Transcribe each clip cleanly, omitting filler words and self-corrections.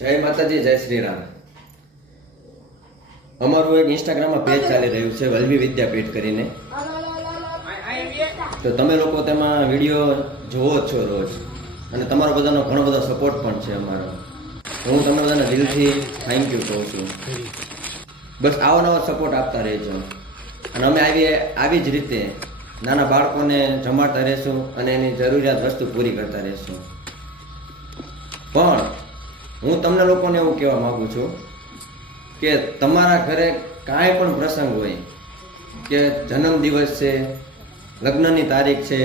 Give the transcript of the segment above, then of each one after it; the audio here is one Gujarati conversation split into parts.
જય માતાજી, જય શ્રી રામ। અમારું એક ઇન્સ્ટાગ્રામમાં પેજ ચાલી રહ્યું છે વલ્લભી વિદ્યાપીઠ કરીને। તો તમે લોકો તેમાં વિડીયો જોવો જ છો રોજ, અને તમારો બધાનો ઘણો બધો સપોર્ટ પણ છે અમારો। તો હું તમને બધાને દિલથી થેન્ક યુ કહું છું। બસ આવો નવો સપોર્ટ આપતા રહેજો, અને અમે આવી જ રીતે નાના બાળકોને જમાડતા રહેશું અને એની જરૂરિયાત વસ્તુ પૂરી કરતા રહેશું। પણ હું તમને લોકોને એવું કહેવા માંગુ છું કે તમારા ઘરે કાંઈ પણ પ્રસંગ હોય, કે જન્મદિવસ છે, લગ્નની તારીખ છે,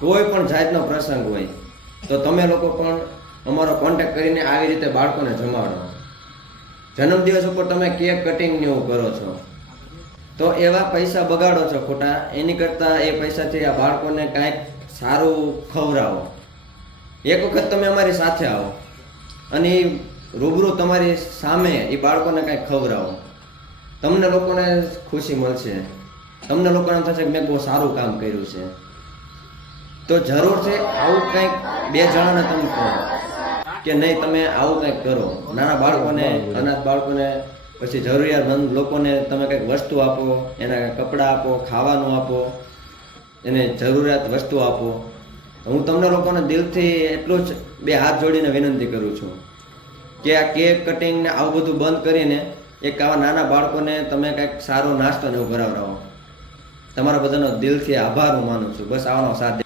કોઈ પણ જાતનો પ્રસંગ હોય, તો તમે લોકો પણ અમારો કોન્ટેક્ટ કરીને આવી રીતે બાળકોને જમાડો। જન્મદિવસ ઉપર તમે કેક કટિંગ ને એવું કરો છો, તો એવા પૈસા બગાડો છો ખોટા। એની કરતાં એ પૈસાથી આ બાળકોને કાંઈક સારું ખવડાવો। એક વખત તમે અમારી સાથે આવો અને રૂબરૂ તમારી સામે એ બાળકોને કાંઈક ખવડાવો, તમને લોકોને ખુશી મળશે। તમને લોકોને થશે કે મેં બહુ સારું કામ કર્યું છે। તો જરૂર છે આવું કંઈક બે જણાને તમે કહો કે નહીં, તમે આવું કંઈક કરો। નાના બાળકોને, અનાથ બાળકોને, પછી જરૂરિયાતમંદ લોકોને તમે કંઈક વસ્તુ આપો, એને કપડાં આપો, ખાવાનું આપો, એને જરૂરિયાત વસ્તુ આપો। હું તમને લોકોને દિલથી એટલું જ બે હાથ જોડીને વિનંતી કરું છું કે આ કેક કટિંગ ને આવું બધું બંધ કરીને એક આવા નાના બાળકોને તમે કંઈક સારો નાસ્તો ને એવું કરાવડાવો। તમારા બધાનો દિલથી આભાર હું માનું છું। બસ આવવાનો સાથ